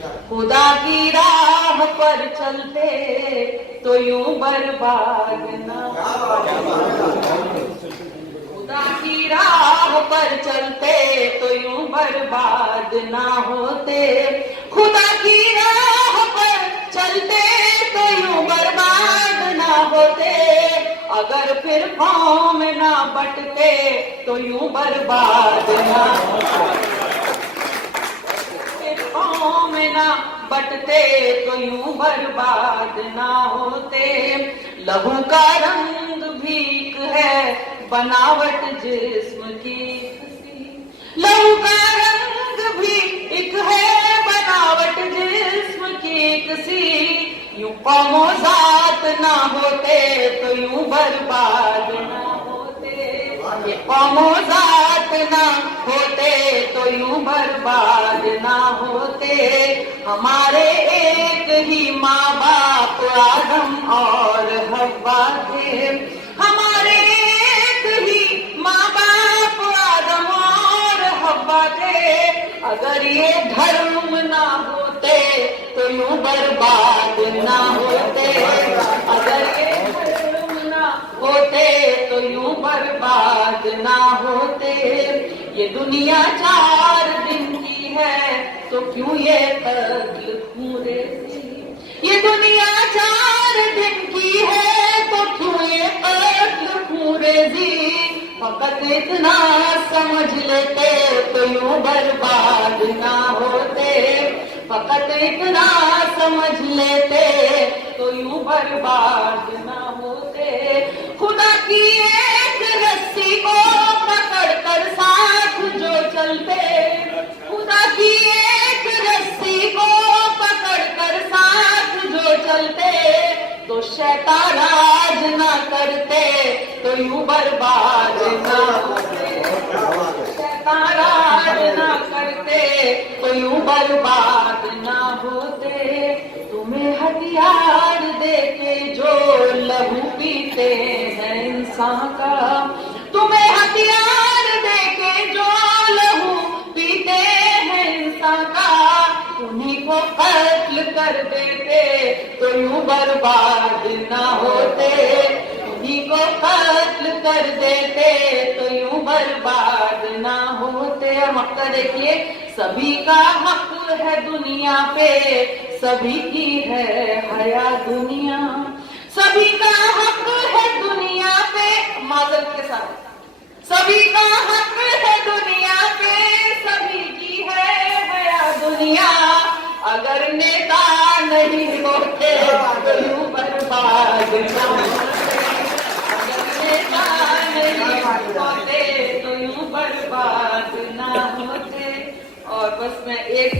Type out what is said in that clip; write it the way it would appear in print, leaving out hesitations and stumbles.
खुदा की राह पर चलते तो यूं बर्बाद ना, खुदा की राह पर चलते तो यूं बर्बाद ना होते, खुदा की राह पर चलते तो यूं बर्बाद ना होते, अगर फिर पाँव में ना बटते तो यूं बर्बाद ना, पाँव में ना बटते तो यूं बर्बाद ना होते। लहू का रंग भीख है बनावट जिस्म की, लहू का रंग भी एक है बनावट जिस्म की किसी, यूं कौमो जात ना होते तो यूं बर्बाद ना होते, ये कौमो जात ना होते तो यूं बर्बाद ना होते। हमारे एक ही माँ बाप आदम और हव्वा थे, हमारे एक ही माँ बाप आदम और हव्वा थे, अगर ये धर्म ना होते तो यूं बर्बाद ना होते, अगर ये धर्म ना होते तो यूं बर्बाद ना होते। ये दुनिया 4 दिन की है तो क्यों ये कत्ल पूरे, ये दुनिया 4 दिन की है तो क्यों ये कत्ल पूरे दी, फकत इतना समझ लेते तो यूं बर्बाद ना होते, फकत इतना समझ लेते तो यूं बर्बाद ना होते। खुदा की एक रस्सी को पकड़ कर साथ जो चलते, खुदा की एक रस्सी को पकड़ कर साथ जो चलते, तो शैतान राज ना करते तो यूं बर्बाद ना होते, शैतान राज ना करते तो यूं बर्बाद ना होते। तुम्हें हथियार देके जो लहू पीते हैं इंसान का, तुम्हें हथियार देके जो लहू पीते हैं इंसान का, उन्हीं को कत्ल कर देते तो यूं बर्बाद ना होते, उन्हीं को कत्ल कर देते तो यूं बर्बाद ना होते। और मक्का देखिए, सभी का हक है दुनिया पे, सभी की है हया दुनिया, सभी का हक है दुनिया पे, माजरत के साथ, सभी का हक है दुनिया पे, सभी की है हया दुनिया, अगर नेता नहीं होते तो यूं बर्बाद ना होते, अगर नेता नहीं होते तो यूं बर्बाद ना होते। और बस मैं एक